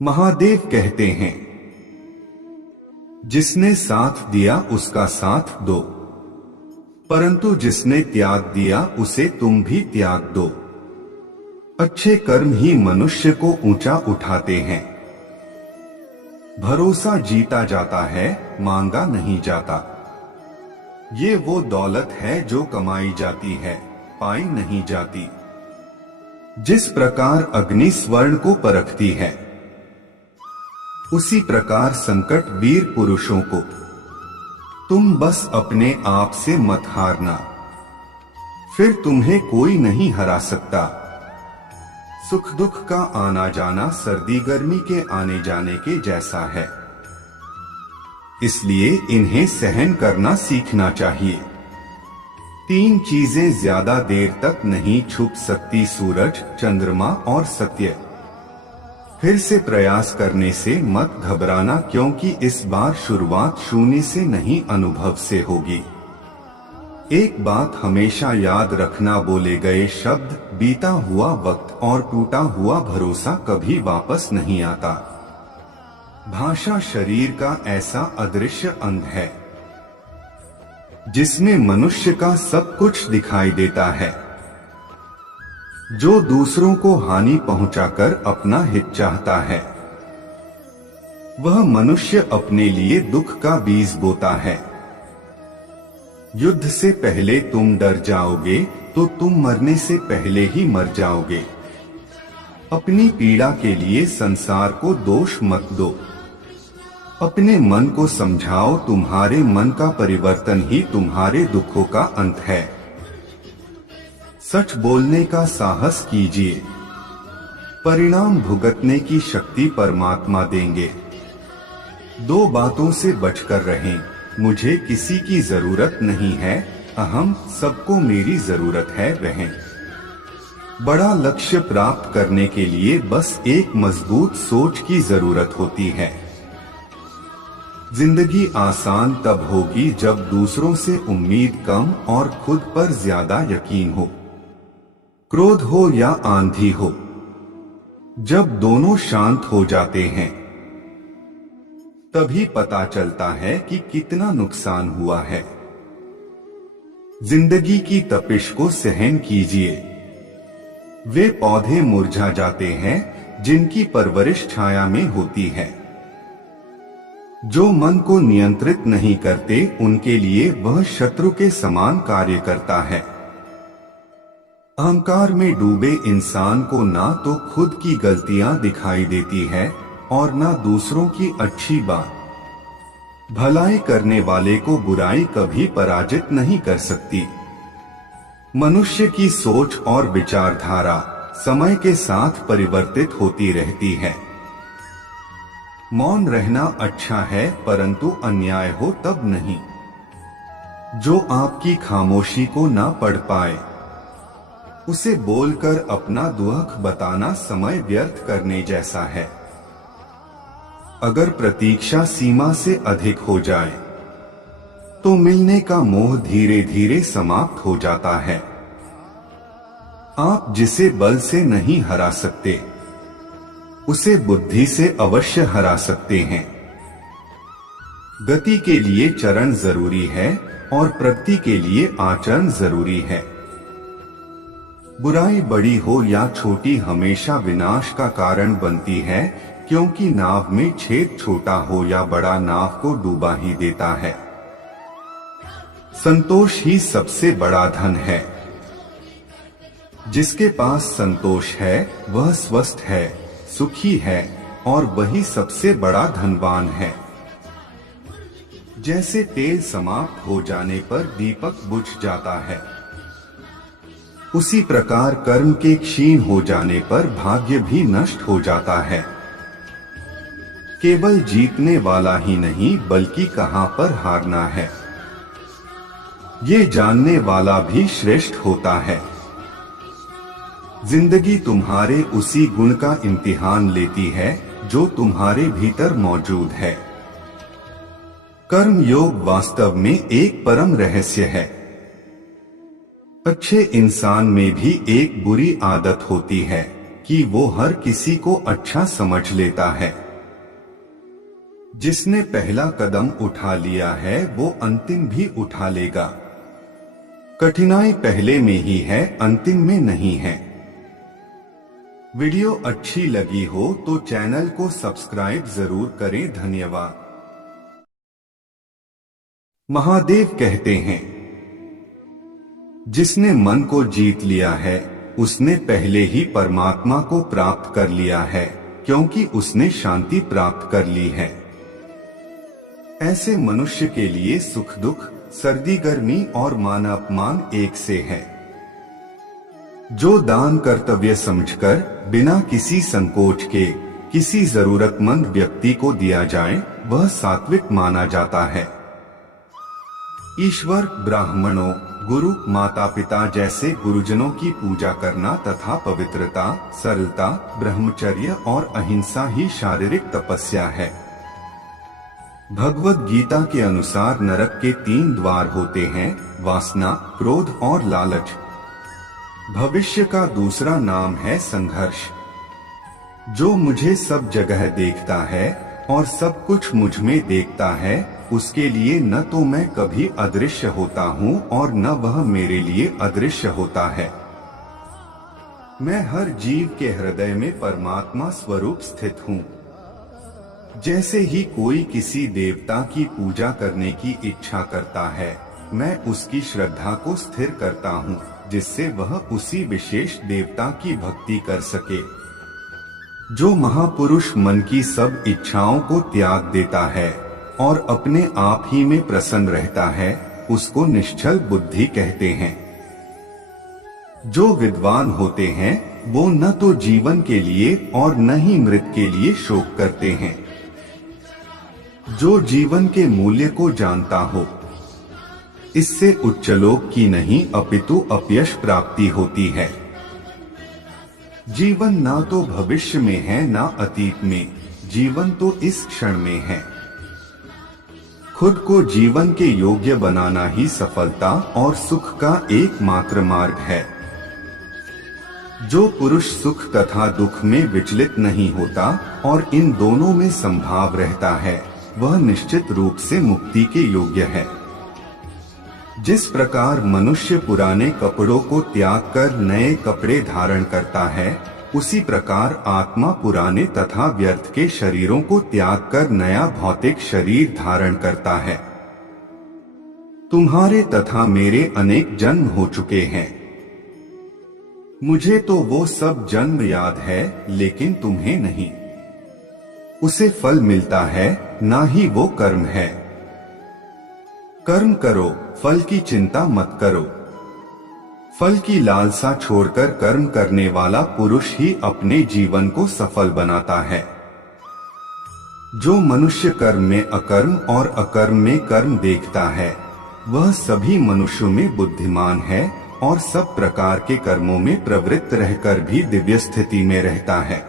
महादेव कहते हैं, जिसने साथ दिया उसका साथ दो, परंतु जिसने त्याग दिया उसे तुम भी त्याग दो। अच्छे कर्म ही मनुष्य को ऊंचा उठाते हैं। भरोसा जीता जाता है, मांगा नहीं जाता। ये वो दौलत है जो कमाई जाती है, पाई नहीं जाती। जिस प्रकार अग्नि स्वर्ण को परखती है, उसी प्रकार संकट वीर पुरुषों को। तुम बस अपने आप से मत हारना, फिर तुम्हें कोई नहीं हरा सकता। सुख दुख का आना जाना सर्दी गर्मी के आने जाने के जैसा है, इसलिए इन्हें सहन करना सीखना चाहिए। तीन चीजें ज्यादा देर तक नहीं छुप सकती, सूरज, चंद्रमा और सत्य। फिर से प्रयास करने से मत घबराना, क्योंकि इस बार शुरुआत शून्य से नहीं अनुभव से होगी। एक बात हमेशा याद रखना, बोले गए शब्द, बीता हुआ वक्त और टूटा हुआ भरोसा कभी वापस नहीं आता। भाषा शरीर का ऐसा अदृश्य अंग है जिसमें मनुष्य का सब कुछ दिखाई देता है। जो दूसरों को हानि पहुंचाकर अपना हित चाहता है, वह मनुष्य अपने लिए दुख का बीज बोता है। युद्ध से पहले तुम डर जाओगे तो तुम मरने से पहले ही मर जाओगे। अपनी पीड़ा के लिए संसार को दोष मत दो। अपने मन को समझाओ, तुम्हारे मन का परिवर्तन ही तुम्हारे दुखों का अंत है। सच बोलने का साहस कीजिए, परिणाम भुगतने की शक्ति परमात्मा देंगे। दो बातों से बचकर रहें, मुझे किसी की जरूरत नहीं है, अहम, सबको मेरी जरूरत है, रहें। बड़ा लक्ष्य प्राप्त करने के लिए बस एक मजबूत सोच की जरूरत होती है। जिंदगी आसान तब होगी जब दूसरों से उम्मीद कम और खुद पर ज्यादा यकीन हो। क्रोध हो या आंधी हो, जब दोनों शांत हो जाते हैं, तभी पता चलता है कि कितना नुकसान हुआ है। जिंदगी की तपिश को सहन कीजिए। वे पौधे मुरझा जाते हैं जिनकी परवरिश छाया में होती है। जो मन को नियंत्रित नहीं करते, उनके लिए वह शत्रु के समान कार्य करता है। अहंकार में डूबे इंसान को ना तो खुद की गलतियां दिखाई देती है और ना दूसरों की अच्छी बात। भलाई करने वाले को बुराई कभी पराजित नहीं कर सकती। मनुष्य की सोच और विचारधारा समय के साथ परिवर्तित होती रहती है। मौन रहना अच्छा है, परंतु अन्याय हो तब नहीं। जो आपकी खामोशी को ना पढ़ पाए, उसे बोलकर अपना दुख बताना समय व्यर्थ करने जैसा है। अगर प्रतीक्षा सीमा से अधिक हो जाए, तो मिलने का मोह धीरे धीरे समाप्त हो जाता है। आप जिसे बल से नहीं हरा सकते, उसे बुद्धि से अवश्य हरा सकते हैं। गति के लिए चरण जरूरी है और प्रगति के लिए आचरण जरूरी है। बुराई बड़ी हो या छोटी हमेशा विनाश का कारण बनती है, क्योंकि नाव में छेद छोटा हो या बड़ा नाव को डूबा ही देता है। संतोष ही सबसे बड़ा धन है। जिसके पास संतोष है वह स्वस्थ है, सुखी है और वही सबसे बड़ा धनवान है। जैसे तेल समाप्त हो जाने पर दीपक बुझ जाता है, उसी प्रकार कर्म के क्षीण हो जाने पर भाग्य भी नष्ट हो जाता है। केवल जीतने वाला ही नहीं, बल्कि कहां पर हारना है, ये जानने वाला भी श्रेष्ठ होता है। जिंदगी तुम्हारे उसी गुण का इम्तिहान लेती है जो तुम्हारे भीतर मौजूद है। कर्म योग वास्तव में एक परम रहस्य है। अच्छे इंसान में भी एक बुरी आदत होती है कि वो हर किसी को अच्छा समझ लेता है। जिसने पहला कदम उठा लिया है वो अंतिम भी उठा लेगा। कठिनाई पहले में ही है, अंतिम में नहीं है। वीडियो अच्छी लगी हो तो चैनल को सब्सक्राइब जरूर करें। धन्यवाद। महादेव कहते हैं, जिसने मन को जीत लिया है उसने पहले ही परमात्मा को प्राप्त कर लिया है, क्योंकि उसने शांति प्राप्त कर ली है। ऐसे मनुष्य के लिए सुख दुख, सर्दी गर्मी और मान अपमान एक से है। जो दान कर्तव्य समझकर बिना किसी संकोच के किसी जरूरतमंद व्यक्ति को दिया जाए वह सात्विक माना जाता है। ईश्वर, ब्राह्मणों, गुरु, माता पिता जैसे गुरुजनों की पूजा करना तथा पवित्रता, सरलता, ब्रह्मचर्य और अहिंसा ही शारीरिक तपस्या है। भगवद गीता के अनुसार नरक के 3 द्वार होते हैं, वासना, क्रोध और लालच। भविष्य का दूसरा नाम है संघर्ष। जो मुझे सब जगह देखता है और सब कुछ मुझ में देखता है, उसके लिए न तो मैं कभी अदृश्य होता हूँ और न वह मेरे लिए अदृश्य होता है। मैं हर जीव के हृदय में परमात्मा स्वरूप स्थित हूँ। जैसे ही कोई किसी देवता की पूजा करने की इच्छा करता है, मैं उसकी श्रद्धा को स्थिर करता हूँ, जिससे वह उसी विशेष देवता की भक्ति कर सके। जो महापुरुष मन की सब इच्छाओं को त्याग देता है और अपने आप ही में प्रसन्न रहता है, उसको निश्चल बुद्धि कहते हैं। जो विद्वान होते हैं वो न तो जीवन के लिए और न ही मृत के लिए शोक करते हैं। जो जीवन के मूल्य को जानता हो, इससे उच्चलोक की नहीं अपितु अपयश प्राप्ति होती है। जीवन ना तो भविष्य में है ना अतीत में, जीवन तो इस क्षण में है। खुद को जीवन के योग्य बनाना ही सफलता और सुख का एकमात्र मार्ग है। जो पुरुष सुख तथा दुख में विचलित नहीं होता और इन दोनों में संभाव रहता है, वह निश्चित रूप से मुक्ति के योग्य है। जिस प्रकार मनुष्य पुराने कपड़ों को त्याग कर नए कपड़े धारण करता है, उसी प्रकार आत्मा पुराने तथा व्यर्थ के शरीरों को त्याग कर नया भौतिक शरीर धारण करता है। तुम्हारे तथा मेरे अनेक जन्म हो चुके हैं। मुझे तो वो सब जन्म याद है, लेकिन तुम्हें नहीं। उसे फल मिलता है, ना ही वो कर्म है। कर्म करो, फल की चिंता मत करो। फल की लालसा छोड़कर कर्म करने वाला पुरुष ही अपने जीवन को सफल बनाता है। जो मनुष्य कर्म में अकर्म और अकर्म में कर्म देखता है, वह सभी मनुष्यों में बुद्धिमान है और सब प्रकार के कर्मों में प्रवृत्त रहकर भी दिव्य स्थिति में रहता है।